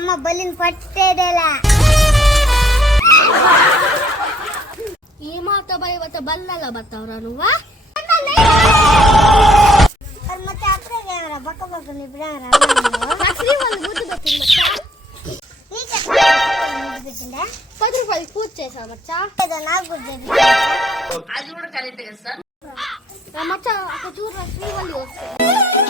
అమ్మ బలిని పట్టేదేలా ఈ మాట భయవత బల్లల బతావరా నువ్వా ಮತ್ತೆ ಅಪ್ಪ ಗೆಮರ ಬಕ್ಕ ಬಕ್ಕ ನಿಬ್ರಾರ శ్రీ వాళ్ళు ముద్దు పెట్టింది మచ్చా నీకే ముద్దు పెట్టిందా 10 రూపాయలు పూజ చేసా మచ్చా ఏదో నాకు గుర్తు అది కూడా కరెక్ట్ కదా సార్ మచ్చా ఒక చూడు శ్రీ వాళ్ళు వస్తుంది